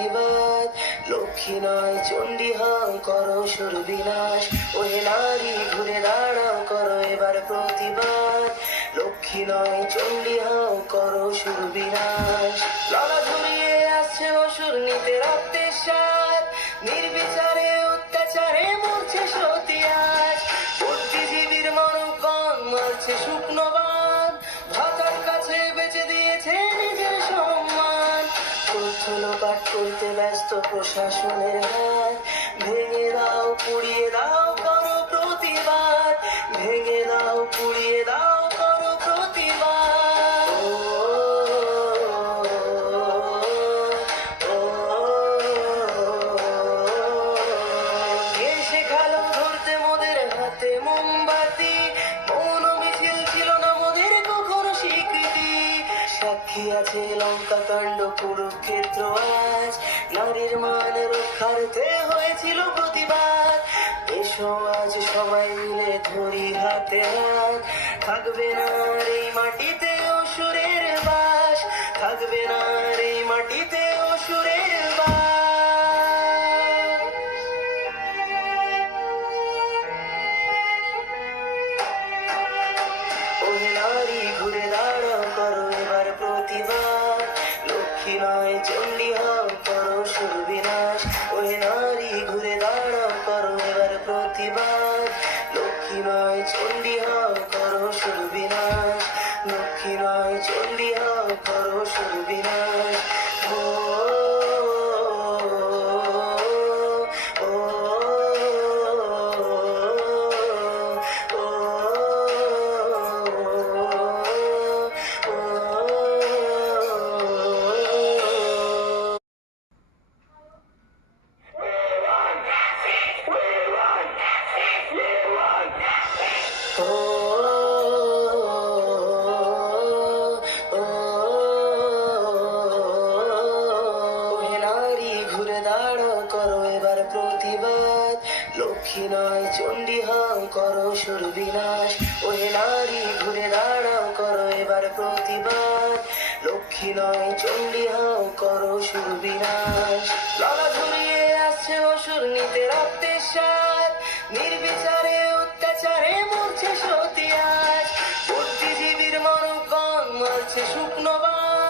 প্রতিবাদ। লক্ষ্মী নয় চণ্ডী হও করো সুর বিনাশ, ওহে নারী ঘুরে দাঁড়াও করো এবার প্রতিবাদ। লক্ষ্মী নয় চণ্ডী হও করো সুর বিনাশ। ললা ঝুরিয়ে আসছে অসুর নিতে রক্তের স্বাদ, নির্বিচারে অত্যাচারে মরছে সতী আজ। বুদ্ধিজীবীর মরণগণ মরছে শুকনো বাঁধ, ভাতার কাছে বেঁচে দিয়েছে নিজের সম্মান। তথ্য লোপাট করতে ব্যস্ত প্রশাসনের হাত, ভেঙে দাও পুড়িয়ে দাও করো প্রতিবাদ। ভেঙে দাও পুড়িয়ে দাও করো প্রতিবাদ। কে শেখালো ধরতে মোদের হাতে মোমবাতি, মৌন মিছিল ছিল না মোদের কখনো স্বীকৃতি। সাক্ষী আছে লঙ্কা কাণ্ড কুরুক্ষেত্র আজ, নারীর মান রক্ষার্থে হয়েছিল প্রতিবাদ। এসো আজ সবাই মিলে ধরি হাতে হাত, থাকবে না আর এই মাটিতে অসুরের বাস, থাকবে না আর এই মাটিতে অসুরের বাস। ওহে নারী ঘুরে দাঁড়াও করো এবার প্রতিবাদ। লক্ষ্মী নয় চণ্ডী হও করো সুর বিনাশ, ওহে নারী ঘুরে দাঁড়াও করো এবার প্রতিবাদ। লক্ষ্মী নয় চণ্ডী হও করো সুর বিনাশ, লক্ষ্মী নয় চণ্ডী হও করো সুর বিনাশ। ও ও ওহে নারী ঘুরে দাঁড়াও করো এবার প্রতিবাদ। লক্ষ্মী নয় চণ্ডী হও করো সুর বিনাশ, ওহে নারী ঘুরে দাঁড়াও করো এবার প্রতিবাদ। লক্ষ্মী নয় চণ্ডী হও করো সুর বিনাশ। ললা ঝুরিয়ে আসছে অসুর নিতে রক্তের স্বাদ, নির্বিচার